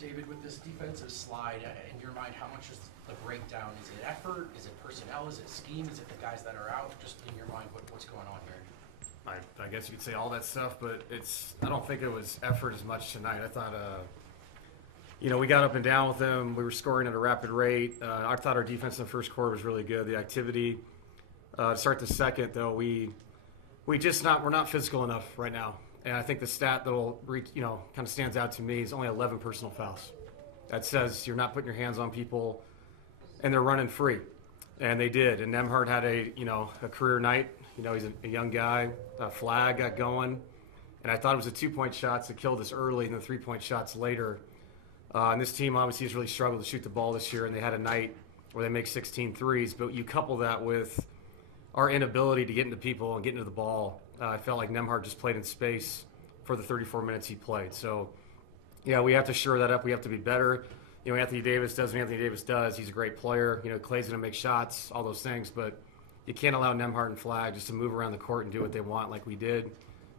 David, with this defensive slide, in your mind, how much is the breakdown? Is it effort? Is it personnel? Is it scheme? Is it the guys that are out? Just in your mind, what's going on here? I guess you could say all that stuff, but I don't think it was effort as much tonight. I thought, we got up and down with them. We were scoring at a rapid rate. I thought our defense in the first quarter was really good. The activity to start the second, though, we're not physical enough right now. And I think the stat that'll kind of stands out to me is only 11 personal fouls. That says you're not putting your hands on people, and they're running free, and they did. And Nembhard had a career night. He's a young guy. A flag got going, and I thought it was the 2-point shots that killed us early, and the 3-point shots later. And this team obviously has really struggled to shoot the ball this year, and they had a night where they make 16 threes. But you couple that with our inability to get into people and get into the ball. I felt like Nembhard just played in space for the 34 minutes he played. So, yeah, we have to shore that up. We have to be better. Anthony Davis does what Anthony Davis does. He's a great player. Clay's going to make shots, all those things. But you can't allow Nembhard and Flag just to move around the court and do what they want like we did.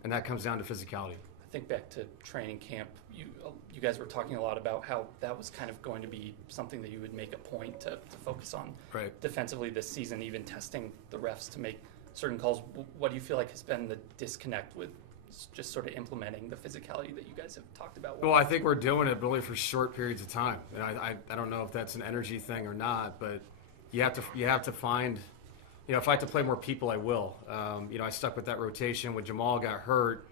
And that comes down to physicality. I think back to training camp, you guys were talking a lot about how that was kind of going to be something that you would make a point to focus on defensively this season, even testing the refs to make certain calls. What do you feel like has been the disconnect with just sort of implementing the physicality that you guys have talked about? Well, I think we're doing it really for short periods of time. And I don't know if that's an energy thing or not, but you have to find, if I have to play more people, I will. I stuck with that rotation when Jamal got hurt.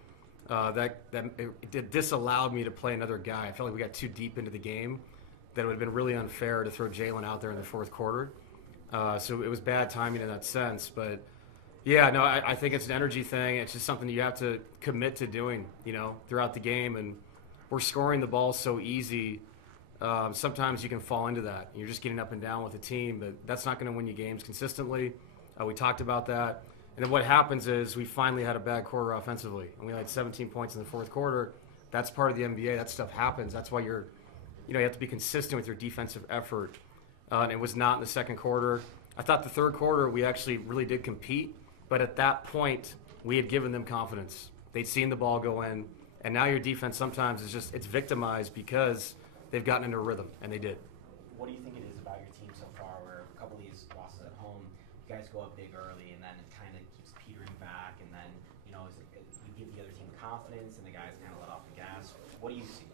It disallowed me to play another guy. I felt like we got too deep into the game that it would have been really unfair to throw Jalen out there in the fourth quarter. So it was bad timing in that sense. But, yeah, no, I think it's an energy thing. It's just something you have to commit to doing, throughout the game. And we're scoring the ball so easy. Sometimes you can fall into that. You're just getting up and down with the team, but that's not going to win you games consistently. We talked about that. And then what happens is we finally had a bad quarter offensively, and we had 17 points in the fourth quarter. That's part of the NBA. That stuff happens. That's why you have to be consistent with your defensive effort. And it was not in the second quarter. I thought the third quarter we actually really did compete, but at that point we had given them confidence. They'd seen the ball go in, and now your defense sometimes it's victimized because they've gotten into a rhythm, and they did. What do you think it is about your team so far where a couple of these losses at home, you guys go up big early, and then it kind of keeps petering back, and then, you give the other team confidence, and the guys kind of let off the gas? What do you see?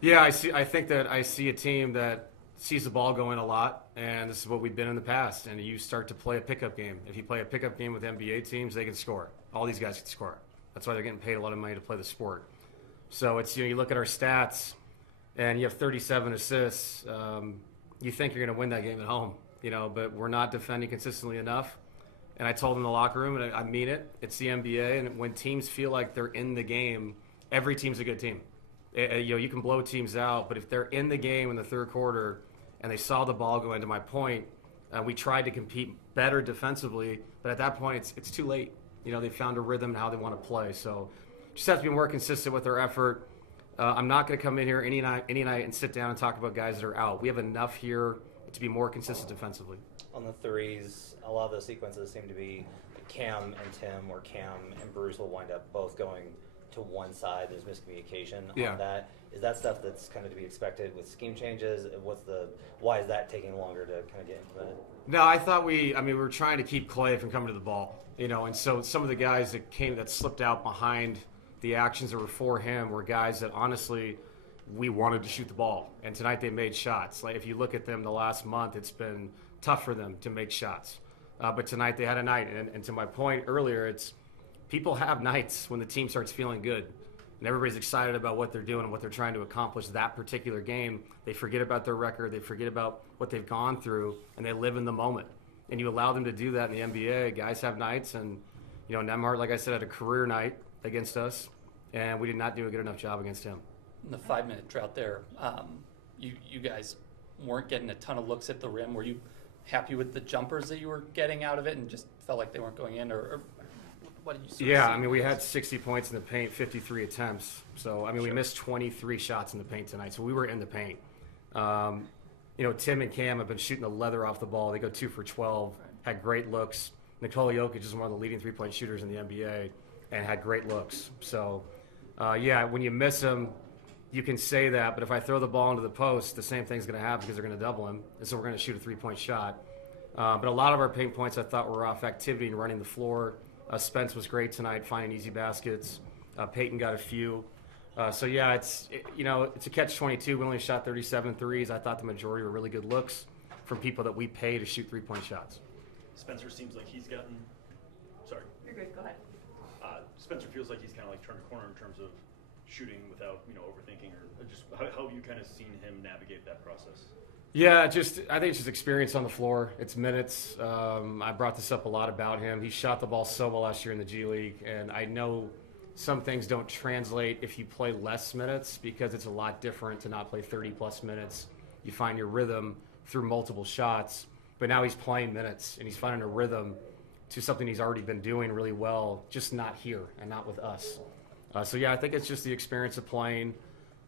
Yeah, I think that I see a team that sees the ball go in a lot, and this is what we've been in the past, and you start to play a pickup game. If you play a pickup game with NBA teams, they can score. All these guys can score. That's why they're getting paid a lot of money to play the sport. So it's, you look at our stats, and you have 37 assists. You think you're going to win that game at home, but we're not defending consistently enough. And I told them in the locker room, and I mean it, it's the NBA, and when teams feel like they're in the game, every team's a good team. You can blow teams out, but if they're in the game in the third quarter and they saw the ball go into my point, we tried to compete better defensively, but at that point it's too late. They found a rhythm and how they want to play. So just have to be more consistent with our effort. I'm not going to come in here any night and sit down and talk about guys that are out. We have enough here to be more consistent defensively. On the threes, a lot of those sequences seem to be Cam and Tim, or Cam and Bruce will wind up both going to one side. There's miscommunication on that. Is that stuff that's kind of to be expected with scheme changes? Why is that taking longer to kind of get implemented? No, I thought we were trying to keep Clay from coming to the ball, and so some of the guys that slipped out behind the actions that were for him were guys that honestly we wanted to shoot the ball, and tonight they made shots. Like if you look at them the last month, it's been tough for them to make shots, but tonight they had a night. And to my point earlier, it's people have nights when the team starts feeling good and everybody's excited about what they're doing and what they're trying to accomplish that particular game. They forget about their record, they forget about what they've gone through, and they live in the moment. And you allow them to do that in the NBA. Guys have nights, and Nembhard, like I said, had a career night against us, and we did not do a good enough job against him. In the 5-minute drought there, you guys weren't getting a ton of looks at the rim. Were you happy with the jumpers that you were getting out of it and just felt like they weren't going in, or what did you see? We had 60 points in the paint, 53 attempts. So, we missed 23 shots in the paint tonight, so we were in the paint. Tim and Cam have been shooting the leather off the ball. They go 2 for 12, had great looks. Nikola Jokić is one of the leading three-point shooters in the NBA and had great looks. So, when you miss them, you can say that, but if I throw the ball into the post, the same thing's going to happen because they're going to double him, and so we're going to shoot a three-point shot. But a lot of our paint points I thought were off activity and running the floor. Spence was great tonight, finding easy baskets. Peyton got a few. So yeah, it's a catch-22. We only shot 37 threes. I thought the majority were really good looks from people that we pay to shoot three-point shots. Spencer seems like he's gotten. Sorry. You're good. Go ahead. Spencer feels like he's kind of like turned a corner in terms of shooting without overthinking, or just how have you kind of seen him navigate that process? Yeah, I think it's just experience on the floor. It's minutes. I brought this up a lot about him. He shot the ball so well last year in the G League, and I know some things don't translate if you play less minutes because it's a lot different to not play 30-plus minutes. You find your rhythm through multiple shots, but now he's playing minutes, and he's finding a rhythm to something he's already been doing really well, just not here and not with us. So, yeah, I think it's just the experience of playing.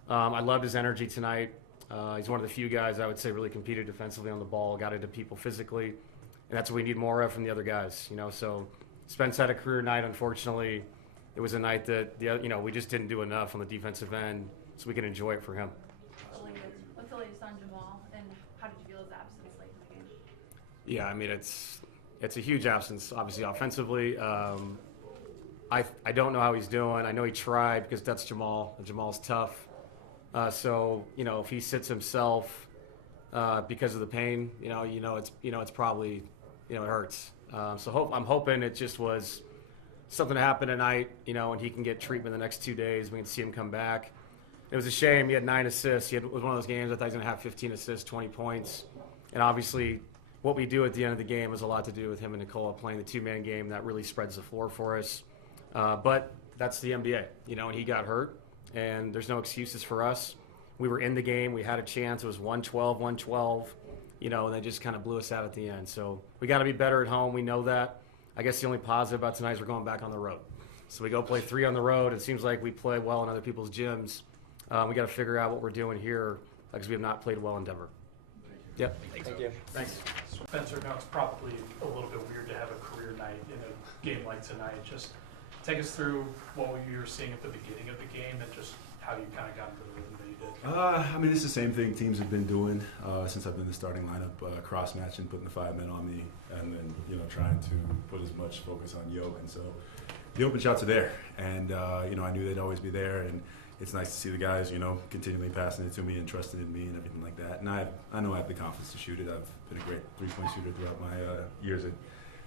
I loved his energy tonight. He's one of the few guys I would say really competed defensively on the ball, got into people physically, and that's what we need more of from the other guys. So Spence had a career night. Unfortunately, it was a night that we just didn't do enough on the defensive end, so we can enjoy it for him. What's the latest on Jamal, and how did you feel his absence late in the game? Yeah, I mean it's a huge absence, obviously offensively. I don't know how he's doing. I know he tried because that's Jamal, and Jamal's tough. So if he sits himself because of the pain, it's probably it hurts. So I'm hoping it just was something that happened tonight, and he can get treatment the next 2 days. We can see him come back. It was a shame. He had 9 assists. It was one of those games I thought he was going to have 15 assists, 20 points, and obviously what we do at the end of the game has a lot to do with him and Nikola playing the two-man game that really spreads the floor for us. But that's the NBA, and he got hurt. And there's no excuses for us. We were in the game. We had a chance. It was 112, and they just kind of blew us out at the end. So we got to be better at home. We know that. I guess the only positive about tonight is we're going back on the road. So we go play 3 on the road. It seems like we play well in other people's gyms. We got to figure out what we're doing here because we have not played well in Denver. Yep. Thank you. Thanks. Spencer, now it's probably a little bit weird to have a career night in a game like tonight. Just take us through what you were seeing at the beginning of the game and just how you kind of got into the rhythm that you did. I mean, it's the same thing teams have been doing since I've been in the starting lineup, cross-matching, putting the 5 men on me, and then, trying to put as much focus on Yoke. And so the open shots are there, and, I knew they'd always be there, and it's nice to see the guys, continually passing it to me and trusting in me and everything like that. And I know I have the confidence to shoot it. I've been a great three-point shooter throughout my years at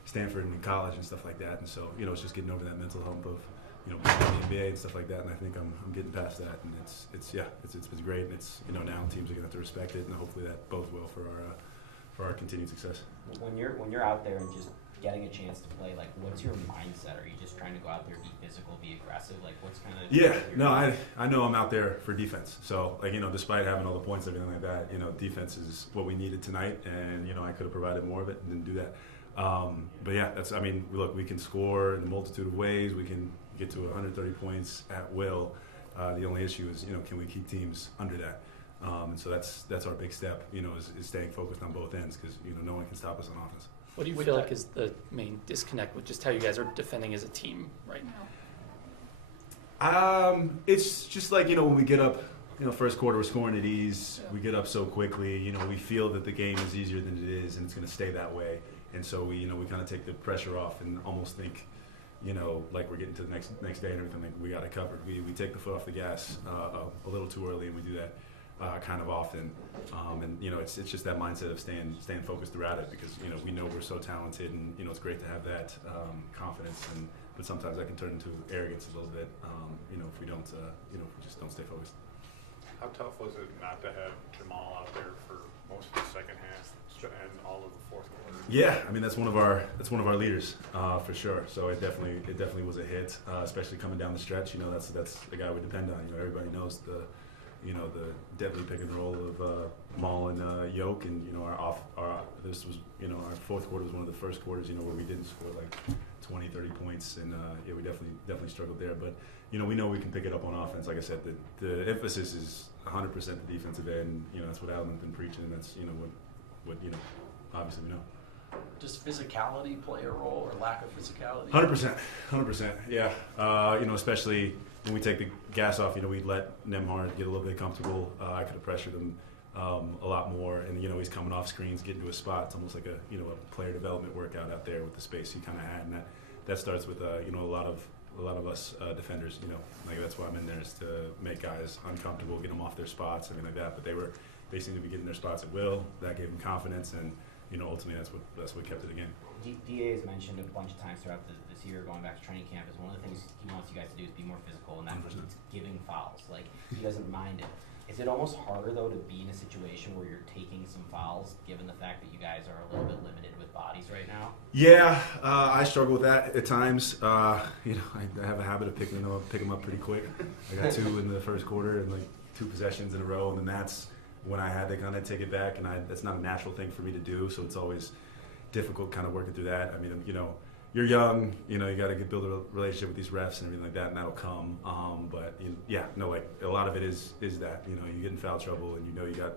Stanford and in college and stuff like that. And so, it's just getting over that mental hump of, being in the NBA and stuff like that. And I think I'm getting past that. And it's been great. And it's, now teams are going to have to respect it, and hopefully that bodes well for our continued success. When you're out there and just getting a chance to play, like, what's your mindset? Are you just trying to go out there, be physical, be aggressive? Like, what's kind of... Yeah, no, I know I'm out there for defense. So, like, despite having all the points and everything like that, defense is what we needed tonight. And, I could have provided more of it and didn't do that. But yeah, look, we can score in a multitude of ways. We can get to 130 points at will. The only issue is, can we keep teams under that? And so that's our big step, is staying focused on both ends because, no one can stop us on offense. What do you feel like is the main disconnect with just how you guys are defending as a team right now? It's just like, when we get up, first quarter we're scoring at ease. Yeah. We get up so quickly. We feel that the game is easier than it is, and it's going to stay that way. And so we kind of take the pressure off and almost think, like we're getting to the next day and everything. Like we got it covered. We take the foot off the gas a little too early, and we do that kind of often. And it's just that mindset of staying focused throughout it because we know we're so talented, and it's great to have that confidence. But sometimes that can turn into arrogance a little bit. If we don't, if we just don't stay focused. How tough was it not to have Jamal out there for most of the second half and all of the fourth quarter? Yeah, I mean that's one of our leaders for sure. So it definitely was a hit, especially coming down the stretch. That's the guy we depend on. Everybody knows the deadly pick and roll of Maul and Yoke, and our fourth quarter was one of the first quarters where we didn't score like 20, 30 points, and we definitely struggled there. But we know we can pick it up on offense. Like I said, the emphasis is 100% the defensive end. That's what Adelman's been preaching, and that's what obviously we know. Does physicality play a role, or lack of physicality? 100%, yeah. Especially when we take the gas off, we'd let Nembhard get a little bit comfortable. I could have pressured him a lot more, and he's coming off screens, getting to a spot. It's almost like a player development workout out there with the space he kind of had, and that starts with a lot of us defenders. Like that's why I'm in there, is to make guys uncomfortable, get them off their spots, everything like that. But they seem to be getting their spots at will. That gave them confidence, and ultimately that's what kept it a game. DA has mentioned a bunch of times throughout this year, going back to training camp, is one of the things he wants you guys to do is be more physical, and that means giving fouls. Like, he doesn't mind it. Is it almost harder, though, to be in a situation where you're taking some fouls, given the fact that you guys are a little bit limited with bodies right now? Yeah, I struggle with that at times. I have a habit of pick them up pretty quick. I got 2 in the first quarter and like 2 possessions in a row, and then that's when I had to kind of take it back, and that's not a natural thing for me to do, so it's always difficult kind of working through that. I mean, you're young, you got to build a relationship with these refs and everything like that, and that'll come. But like a lot of it is that, you get in foul trouble and you got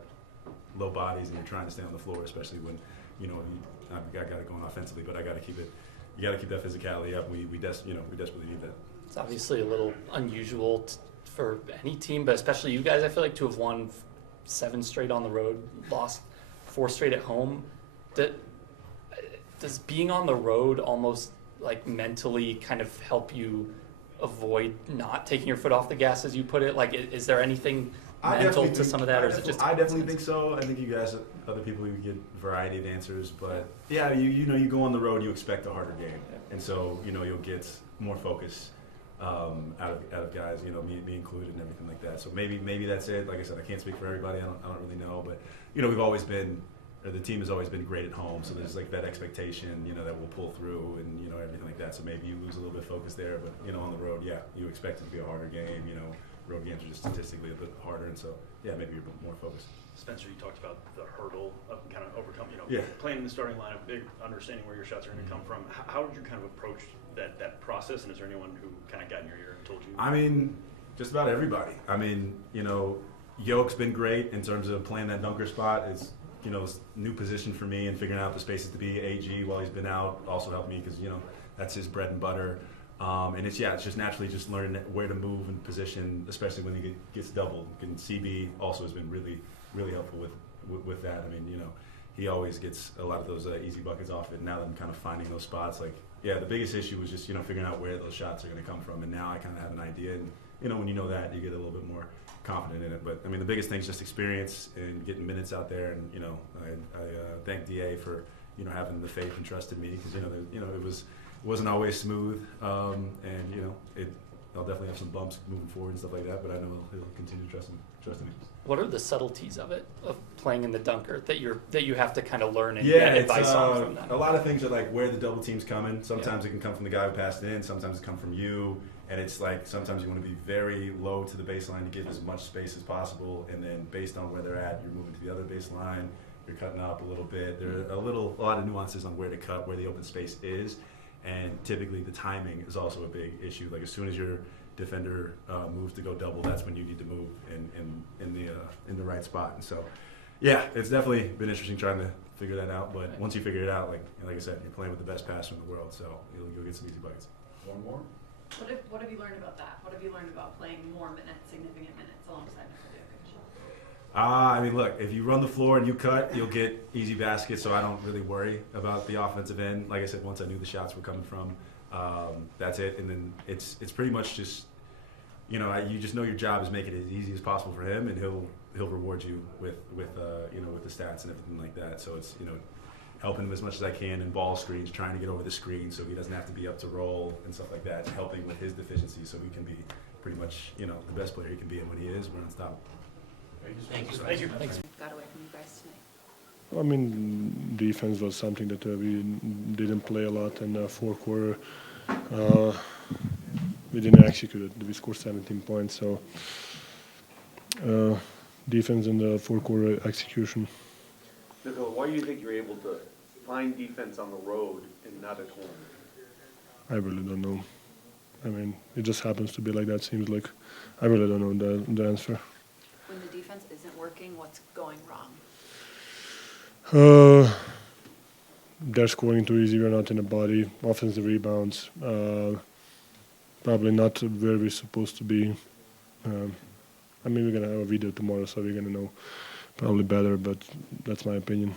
low bodies and you're trying to stay on the floor, especially when, I got it going offensively, but I got to keep it. You got to keep that physicality up. We desperately need that. It's obviously a little unusual for any team, but especially you guys. I feel like to have won 7 straight on the road, lost 4 straight at home. Does being on the road almost like mentally kind of help you avoid not taking your foot off the gas, as you put it? Like, is there anything mental to some of that, or is it just? I definitely think so. I think you guys, other people, you get a variety of answers, but yeah, you go on the road, you expect a harder game, and so you'll get more focus out of guys, me included and everything like that. So maybe that's it. Like I said, I can't speak for everybody. I don't really know, but we've always been. The team has always been great at home, so there's like that expectation, that we'll pull through and, everything like that. So maybe you lose a little bit of focus there, but, on the road, you expect it to be a harder game. Road games are just statistically a bit harder, and so, maybe you're more focused. Spencer, you talked about the hurdle of kind of overcome, yeah. Playing in the starting lineup, big understanding where your shots are going to come from. How did you kind of approach that process, and is there anyone who kind of got in your ear and told you? I mean, just about everybody. I mean, Yoke's been great in terms of playing that dunker spot. It's new position for me, and figuring out the spaces to be AG while he's been out also helped me, because that's his bread and butter. And it's just naturally just learning where to move and position, especially when he gets doubled. And CB also has been really, really helpful with that. I mean, he always gets a lot of those easy buckets off it. Now that I'm kind of finding those spots, the biggest issue was just figuring out where those shots are going to come from. And now I kind of have an idea, and when you know that, you get a little bit more confident in it. But I mean, the biggest thing is just experience and getting minutes out there. And I thank DA for having the faith and trust in me, because it wasn't always smooth, and I'll definitely have some bumps moving forward and stuff like that. But I know he'll continue trusting me. What are the subtleties of playing in the dunker that you have to kind of learn and get advice on from that? A lot of things are like where the double team's coming. Sometimes it can come from the guy who passed it in. Sometimes it come from you. And it's like sometimes you want to be very low to the baseline to give as much space as possible, and then based on where they're at, you're moving to the other baseline. You're cutting up a little bit. There are a lot of nuances on where to cut, where the open space is, and typically the timing is also a big issue. Like as soon as your defender moves to go double, that's when you need to move in the right spot. And so, it's definitely been interesting trying to figure that out. But once you figure it out, like I said, you're playing with the best passer in the world, so you'll get some easy buckets. One more. What have you learned about that? What have you learned about playing more minutes, significant minutes, alongside Nikola Jokić? I mean, look, if you run the floor and you cut, you'll get easy baskets, so I don't really worry about the offensive end. Like I said, once I knew the shots were coming from, that's it. And then it's pretty much just, you just know your job is making it as easy as possible for him, and he'll reward you with the stats and everything like that. So it's, helping him as much as I can in ball screens, trying to get over the screen so he doesn't have to be up to roll and stuff like that, helping with his deficiencies so he can be pretty much, the best player he can be, and when he is, we're unstoppable. Thank you. Thanks. Got away from you guys tonight. I mean, defense was something that we didn't play a lot in the fourth quarter. We didn't execute it. We scored 17 points, so defense in the fourth quarter execution. Nikola, why do you think you're able to find defense on the road and not at home? I really don't know. I mean, it just happens to be like that, seems like. I really don't know the answer. When the defense isn't working, what's going wrong? They're scoring too easy. We're not in the body. Offensive rebounds. probably not where we're supposed to be. I mean, we're gonna have a video tomorrow, so we're gonna know probably better. But that's my opinion.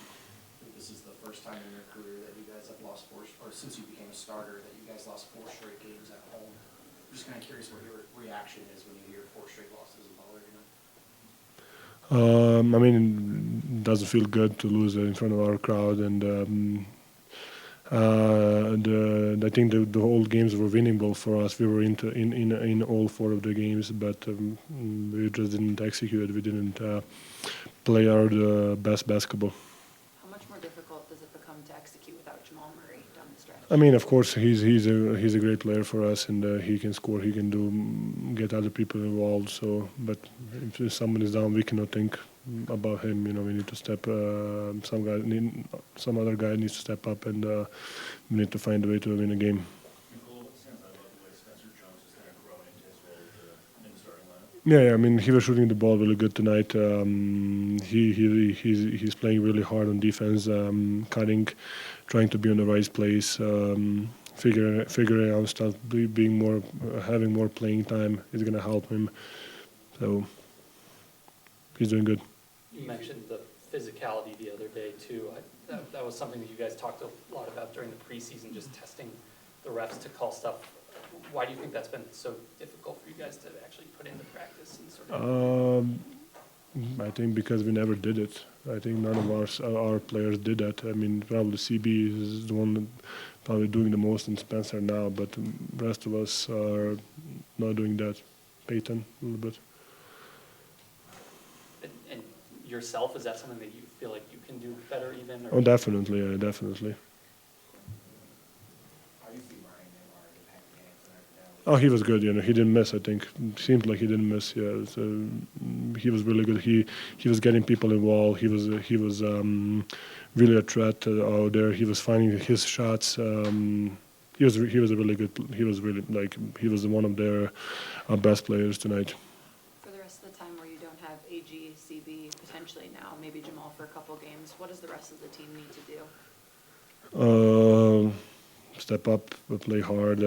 This is the first time in your career that you guys have lost or since you became a starter, that you guys lost 4 straight games at home. I'm just kind of curious what your reaction is when you hear 4 straight losses in Butler, I mean, it doesn't feel good to lose in front of our crowd, and I think the whole games were winnable for us. We were in all 4 of the games, but we just didn't execute. We didn't play our best basketball. How much more difficult does it become to execute without Jamal Murray down the stretch? I mean, of course, he's a great player for us, and he can score. He can get other people involved. So, but if someone is down, we cannot think about him. You know, we need to step. Some other guy needs to step up, and we need to find a way to win a game. Nikola, what stands out about the way Spencer Jones has kind of grown into his role in the starting lineup? Yeah, I mean, he was shooting the ball really good tonight. He's playing really hard on defense, cutting, trying to be on the right place, figuring out stuff, having more playing time is going to help him. So he's doing good. You mentioned the physicality the other day too. That was something that you guys talked a lot about during the preseason, just testing the refs to call stuff. Why do you think that's been so difficult for you guys to actually put into practice and sort of? I think because we never did it. I think none of our players did that. I mean, probably CB is the one probably doing the most in Spencer now, but the rest of us are not doing that. Peyton, a little bit. And yourself, is that something that you feel like you can do better even? Or? Oh, definitely, yeah, definitely. Oh, he was good. You know, he didn't miss. I think seemed like he didn't miss. Yeah, so he was really good. He was getting people involved. He was really a threat out there. He was finding his shots. He was a really good. He was one of their best players tonight. For the rest of the time where you don't have AG, CB, potentially now, maybe Jamal for a couple games, what does the rest of the team need to do? Step up, play hard,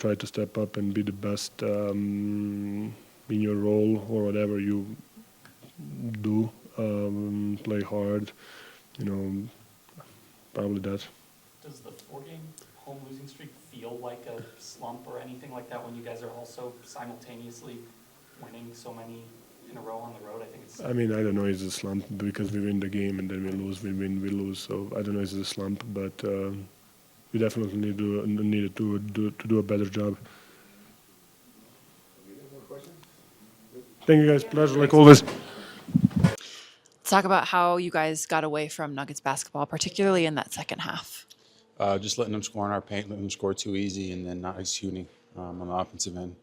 try to step up and be the best in your role or whatever you do. Play hard, you know, probably that. Does the 4-game home losing streak feel like a slump or anything like that when you guys are also simultaneously winning so many in a row on the road? I think it's. I mean, I don't know. It's a slump because we win the game and then we lose. We win, we lose. So I don't know. It's a slump, but. We definitely needed to do a better job. Thank you guys. Pleasure like always. Let's talk about how you guys got away from Nuggets basketball, particularly in that second half. Just letting them score in our paint, letting them score too easy, and then not executing on the offensive end.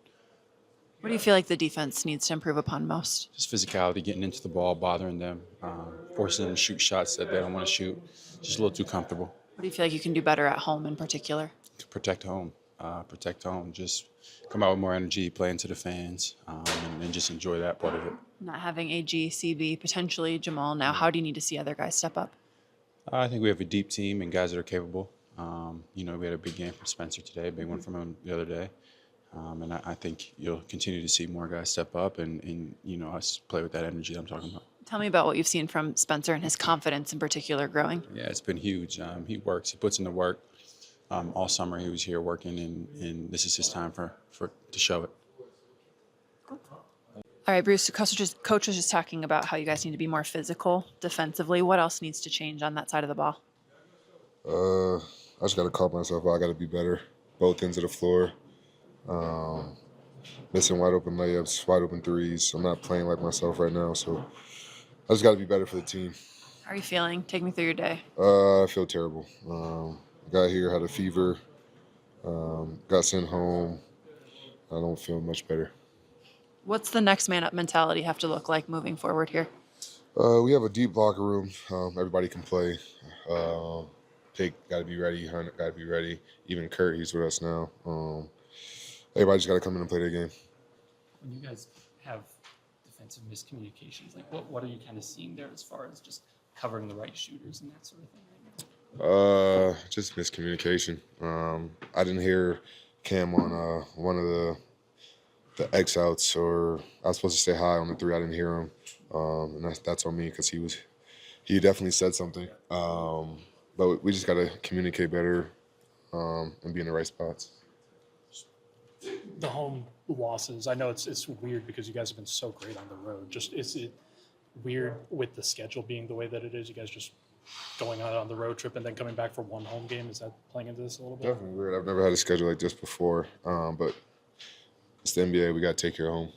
What do you feel like the defense needs to improve upon most? Just physicality, getting into the ball, bothering them, forcing them to shoot shots that they don't want to shoot. Just a little too comfortable. What do you feel like you can do better at home in particular? To protect home. Just come out with more energy, play into the fans, and just enjoy that part of it. Not having AG, CB, potentially Jamal now, how do you need to see other guys step up? I think we have a deep team and guys that are capable. We had a big game from Spencer today, a big one from him the other day. And I think you'll continue to see more guys step up and us play with that energy I'm talking about. Tell me about what you've seen from Spencer and his confidence in particular growing. Yeah, it's been huge. He works. He puts in the work. All summer he was here working, and this is his time to show it. All right, Bruce, coach was just talking about how you guys need to be more physical defensively. What else needs to change on that side of the ball? I just got to call myself out. I got to be better, both ends of the floor. Missing wide open layups, wide open threes. I'm not playing like myself right now, so I just got to be better for the team. How are you feeling? Take me through your day. I feel terrible. Got here, had a fever, got sent home. I don't feel much better. What's the next man up mentality have to look like moving forward here? We have a deep locker room. Everybody can play. Pick got to be ready. Hunt got to be ready. Even Kurt, he's with us now. Everybody just got to come in and play their game. When you guys have defensive miscommunications, like what are you kind of seeing there as far as just covering the right shooters and that sort of thing right now? Just miscommunication. I didn't hear Cam on one of the X outs, or I was supposed to say hi on the 3. I didn't hear him, and that's on me because he definitely said something. But we just got to communicate better and be in the right spots. The home losses, I know it's weird because you guys have been so great on the road. Just is it weird with the schedule being the way that it is? You guys just going on the road trip and then coming back for one home game? Is that playing into this a little bit? Definitely weird. I've never had a schedule like this before, but it's the NBA. We got to take care of home.